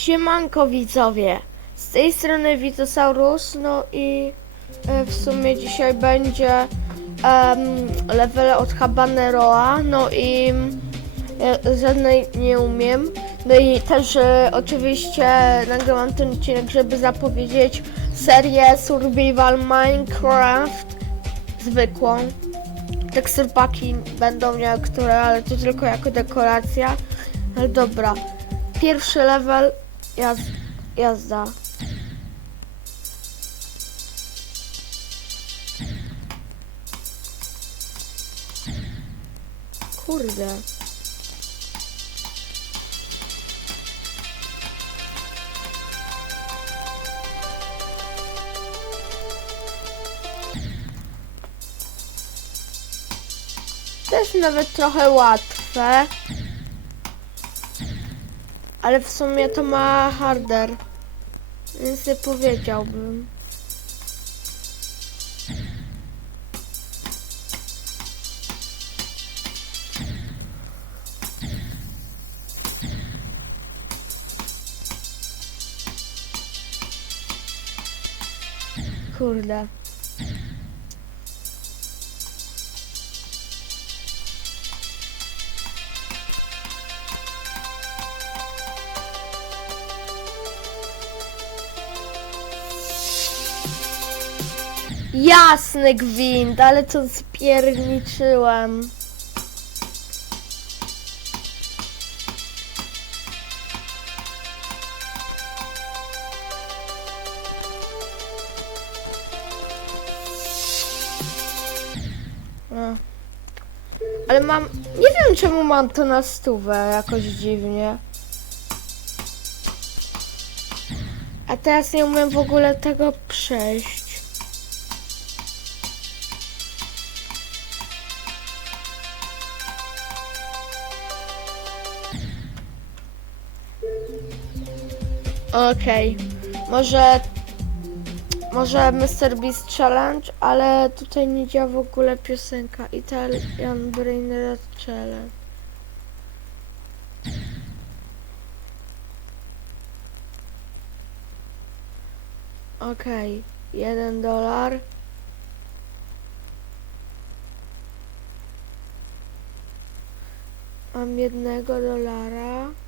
Siemanko widzowie, z tej strony Witosaurus, no i e, w sumie dzisiaj będzie em, level od Habaneroa, no i ja żadnej nie umiem. No i też e, oczywiście nagrałam ten odcinek, żeby zapowiedzieć serię Survival Minecraft zwykłą. Teksturpaki będą niektóre, ale to tylko jako dekoracja. Ale dobra. Pierwszy level jaz jazda. Kurde. Jest nawet trochę łatwe. Ale w sumie to ma harder. Więc nie powiedziałbym. Kurde. Jasny gwint, ale co spierniczyłem. No. Ale mam... Nie wiem czemu mam to na stówę jakoś dziwnie. A teraz nie umiem w ogóle tego przejść. Okej. Może... Może Mr. Beast Challenge, ale tutaj nie działa w ogóle piosenka Italian Brain Rot Challenge. Okej, jeden dolar. Mam jednego dolara.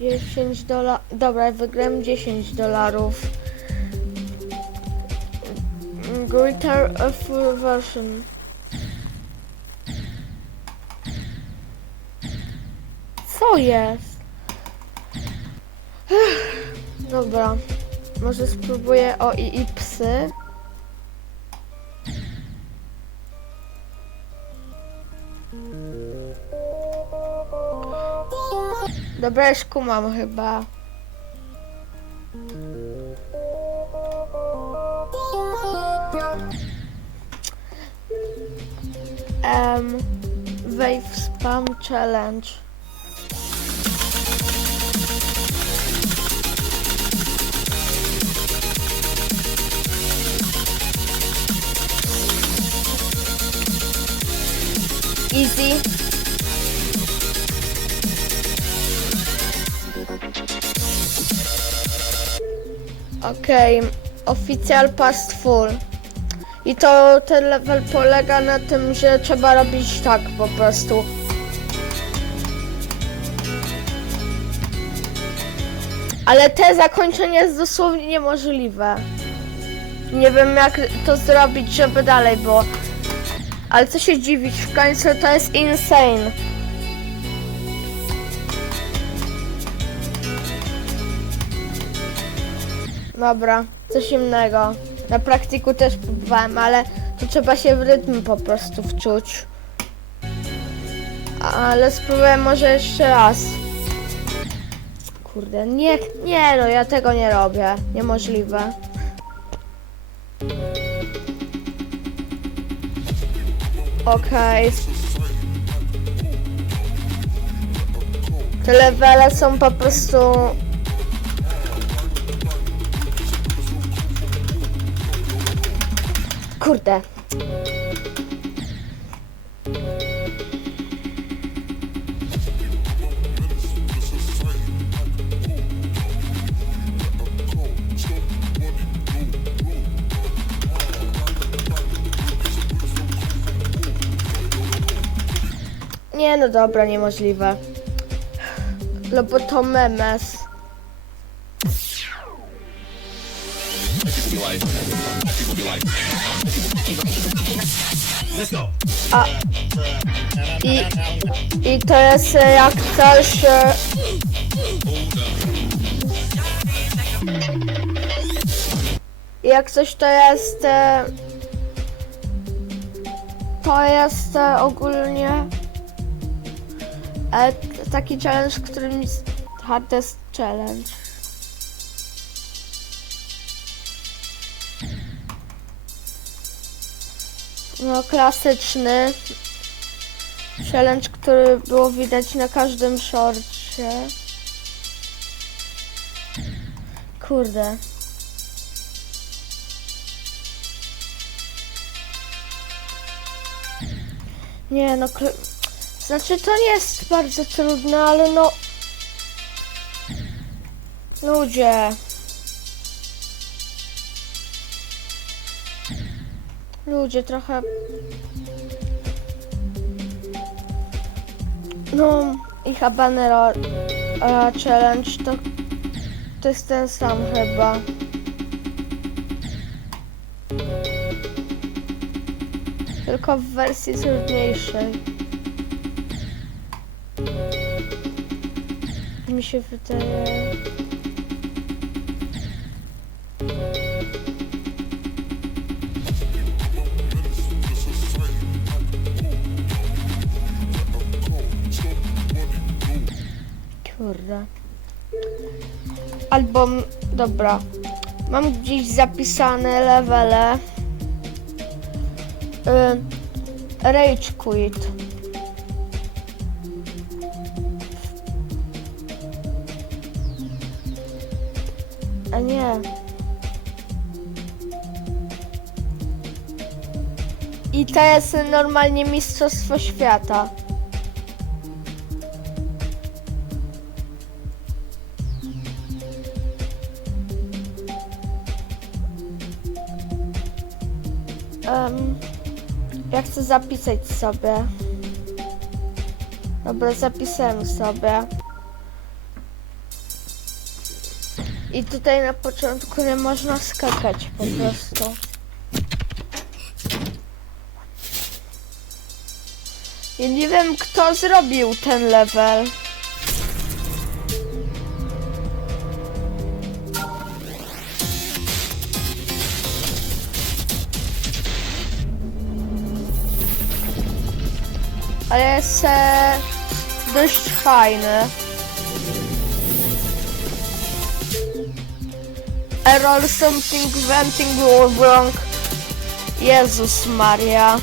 10 dolarów. Dobra, wygrałem 10 dolarów. A full version. Co jest? Dobra. Może spróbuję o i, i psy. Dobra, już kumam chyba. Um, Wave Spam Challenge. Okej, oficjal past full. I to ten level polega na tym, że trzeba robić tak po prostu. Ale te zakończenie jest dosłownie niemożliwe. Nie wiem jak to zrobić, żeby dalej było. Ale co się dziwić, w końcu to jest insane. Dobra, coś innego. Na praktyku też próbowałem, ale to trzeba się w rytm po prostu wczuć. Ale spróbuję może jeszcze raz. Kurde, nie, nie no, ja tego nie robię. Niemożliwe. Okej. Te levele są po prostu Kurde. Nie, no dobra, niemożliwe. No to memes. A i, i to jest e, jak coś. e, Jak coś to jest. e, To jest ogólnie taki challenge, którym jest hardest challenge. No, klasyczny challenge, który było widać na każdym shorcie. Kurde. Nie, no. Znaczy, to nie jest bardzo trudne, ale no. Ludzie. Ludzie trochę. No, i habanero e, challenge to. To jest ten sam chyba. Tylko w wersji trudniejszej. Mi się wydaje. Album, dobra. Mam gdzieś zapisane levele. Y, Rage Quit. A nie. I to jest normalnie Mistrzostwo Świata. Zapisać sobie. Dobra, zapisałem sobie. I tutaj na początku nie można skakać po prostu. Ja nie wiem kto zrobił ten level. Ale jest e, dość fajny. Error something venting wrong. Jezus Maria.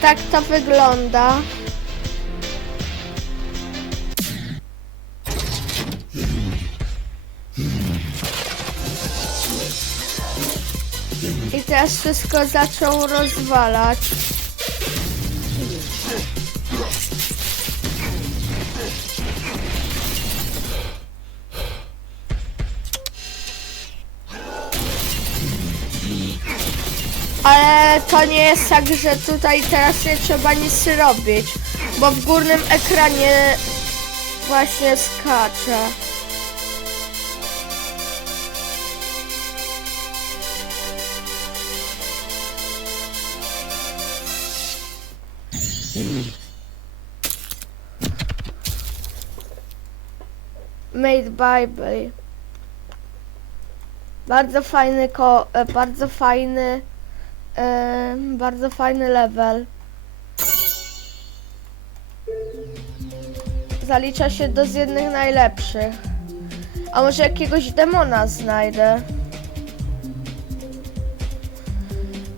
Tak to wygląda. Teraz wszystko zaczął rozwalać. Ale to nie jest tak, że tutaj teraz nie trzeba nic robić, bo w górnym ekranie właśnie skacze. Made Bible. Bardzo fajny ko, e, bardzo fajny, e, bardzo fajny level. Zalicza się do z jednych najlepszych. A może jakiegoś demona znajdę?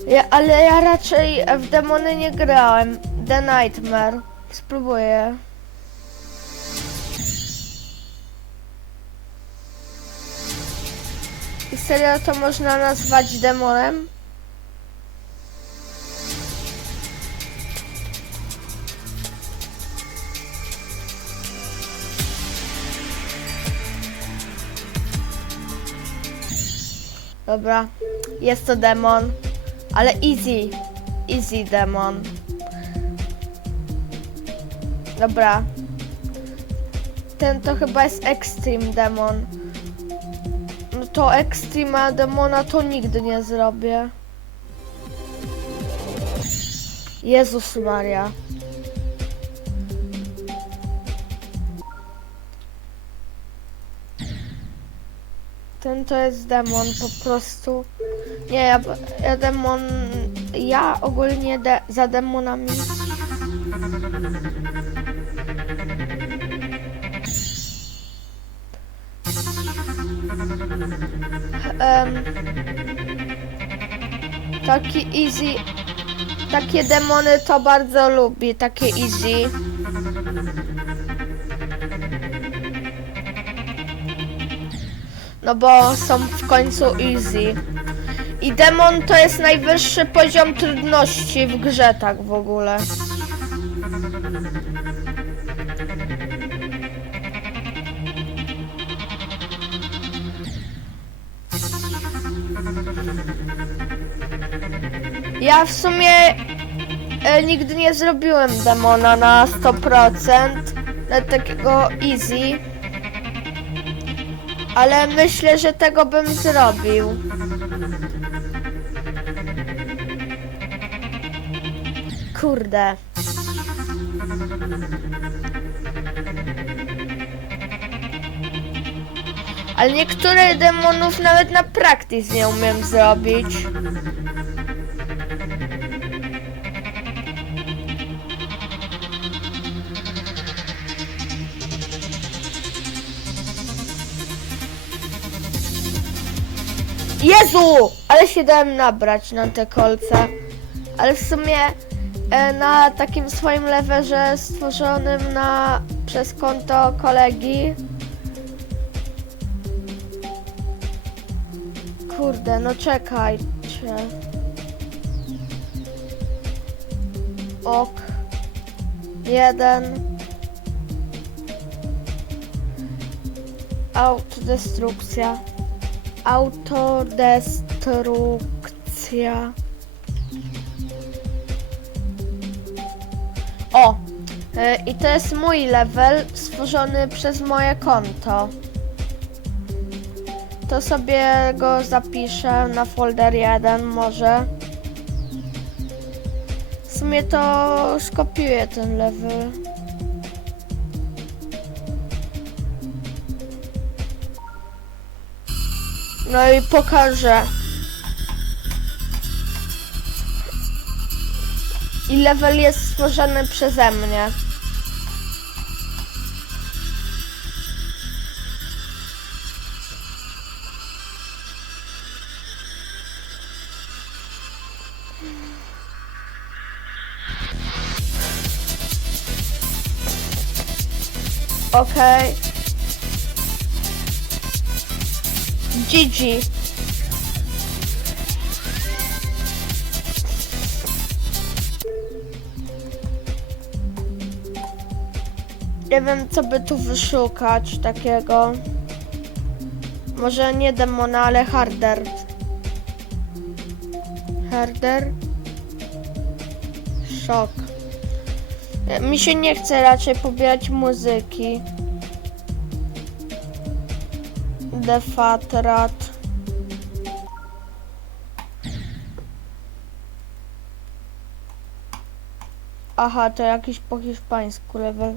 Ja, ale ja raczej w demony nie grałem. The Nightmare. Spróbuję. I serio to można nazwać demonem? Dobra, jest to demon, ale easy, easy demon. Dobra. Ten to chyba jest Extreme Demon. No to Extreme Demona to nigdy nie zrobię. Jezus Maria. Ten to jest demon po prostu. Nie, ja, ja demon. Ja ogólnie de, za demonami. Em, taki easy. Takie demony to bardzo lubię, takie easy. No bo są w końcu easy. I demon to jest najwyższy poziom trudności w grze, tak w ogóle. Ja w sumie e, nigdy nie zrobiłem demona na 100%, na takiego easy. Ale myślę, że tego bym zrobił. Kurde. Ale niektóre demonów nawet na praktyce nie umiem zrobić. Jezu! Ale się dałem nabrać na te kolce. Ale w sumie e, na takim swoim lewerze stworzonym na przez konto kolegi. Kurde, no czekajcie. Ok. Jeden. Autodestrukcja. Autodestrukcja. O! y, I to jest mój level stworzony przez moje konto. To sobie go zapiszę na folder 1 może. W sumie to skopiuję ten level. No i pokażę. I level jest stworzony przeze mnie. Okej. GG. Nie wiem, co by tu wyszukać takiego. Może nie demona, ale harder. Harder. Szok. Mi się nie chce raczej pobierać muzyki. Defatrat. Aha, to jakiś po hiszpańsku level.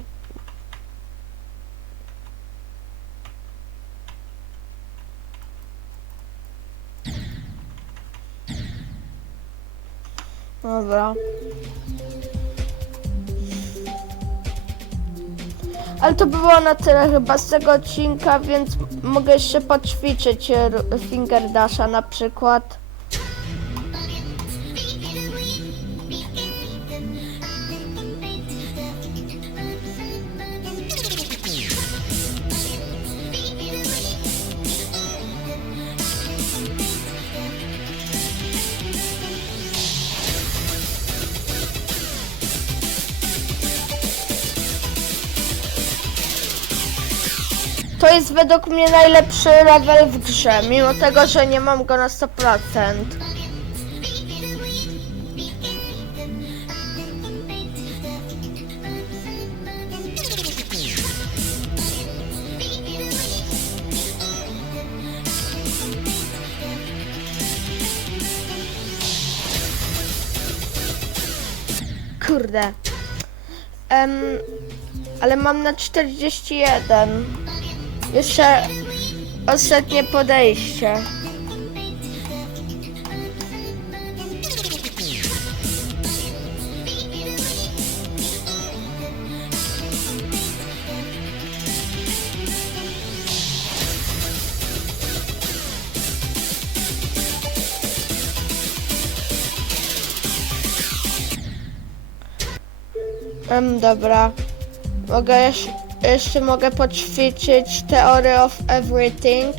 Dobra. Ale to było na tyle chyba z tego odcinka, więc mogę jeszcze poćwiczyć e, r- Finger Dasha na przykład. Jest według mnie najlepszy level w grze, mimo tego, że nie mam go na 100%. Kurde. Em, ale mam na 41. Jeszcze ostatnie podejście. Em, dobra. Mogę jeszcze, jeszcze mogę poćwiczyć Theory of Everything.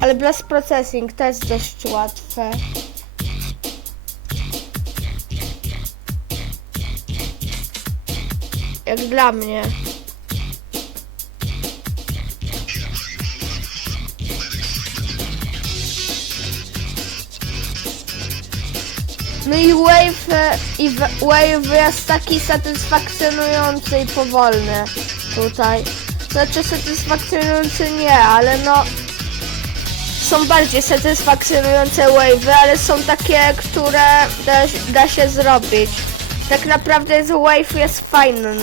Ale Blast Processing to jest dość łatwe. Jak dla mnie. No i wave, i wave jest taki satysfakcjonujący i powolny tutaj. Znaczy satysfakcjonujący nie, ale no są bardziej satysfakcjonujące wave'y, ale są takie, które da, da się zrobić. Tak naprawdę jest wave jest fajny.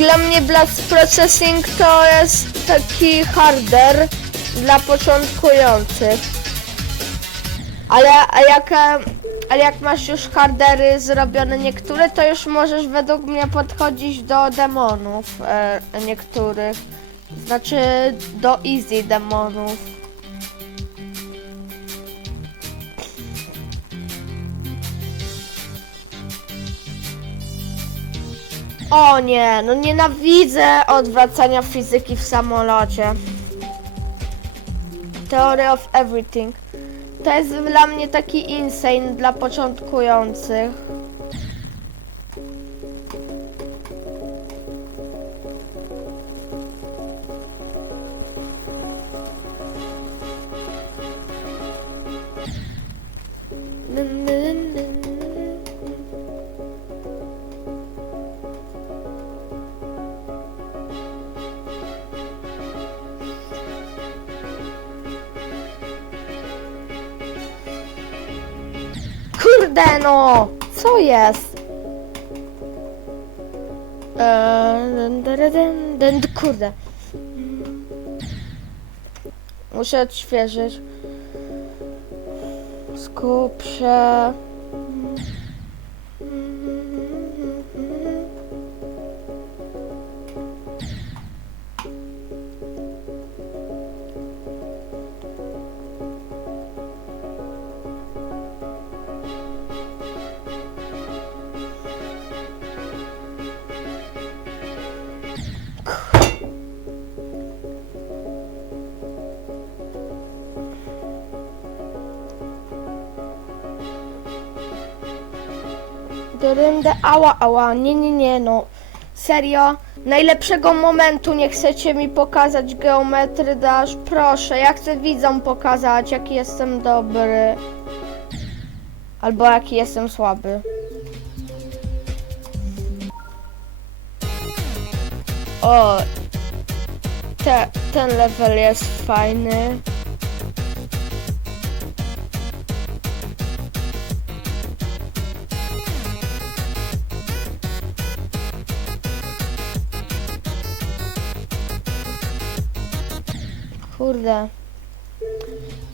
Dla mnie Blast Processing to jest taki harder dla początkujących. Ale a jak, ale jak masz już hardery zrobione niektóre, to już możesz według mnie podchodzić do demonów e, niektórych. Znaczy do easy demonów. O nie, no nienawidzę odwracania fizyki w samolocie. Theory of Everything. To jest dla mnie taki insane dla początkujących. Jest? Eee, kurde. Muszę odświeżyć. Skup Doryndę, ała, ała, nie, nie, nie, no. Serio? Najlepszego momentu nie chcecie mi pokazać geometry dasz? Proszę, ja chcę widzom pokazać, jaki jestem dobry. Albo jaki jestem słaby. O, te, ten level jest fajny. Kurde.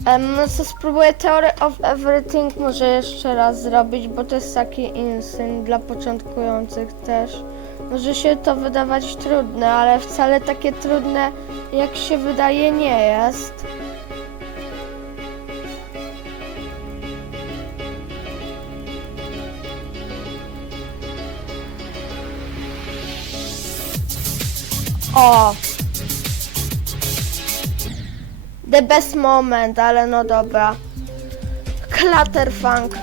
Em, no co spróbuję Theory of Everything może jeszcze raz zrobić, bo to jest taki insane dla początkujących też. Może się to wydawać trudne, ale wcale takie trudne, jak się wydaje, nie jest. O! The best moment, ale no dobra. Clutterfunk.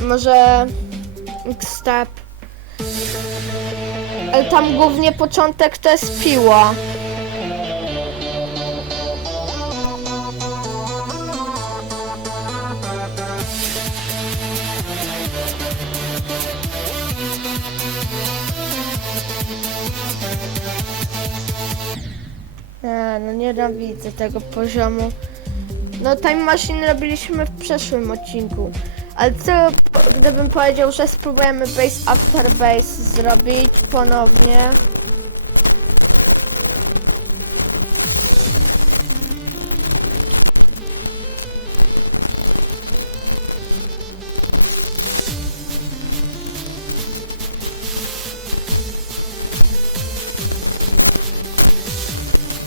Może step. Tam głównie początek to jest piła. No nienawidzę tego poziomu. No Time Machine robiliśmy w przeszłym odcinku. Ale co gdybym powiedział, że spróbujemy base after base zrobić ponownie?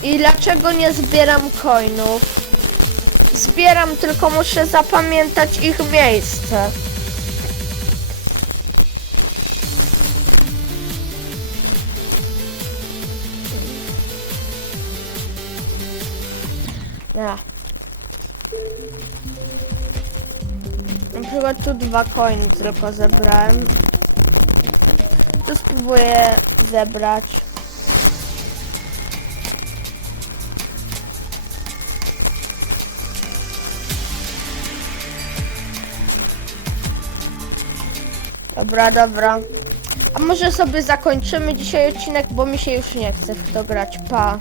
I dlaczego nie zbieram coinów? Zbieram, tylko muszę zapamiętać ich miejsce. Ja. Na przykład tu dwa coiny tylko zebrałem. Tu spróbuję zebrać. Dobra, dobra. A może sobie zakończymy dzisiaj odcinek, bo mi się już nie chce w to grać. Pa.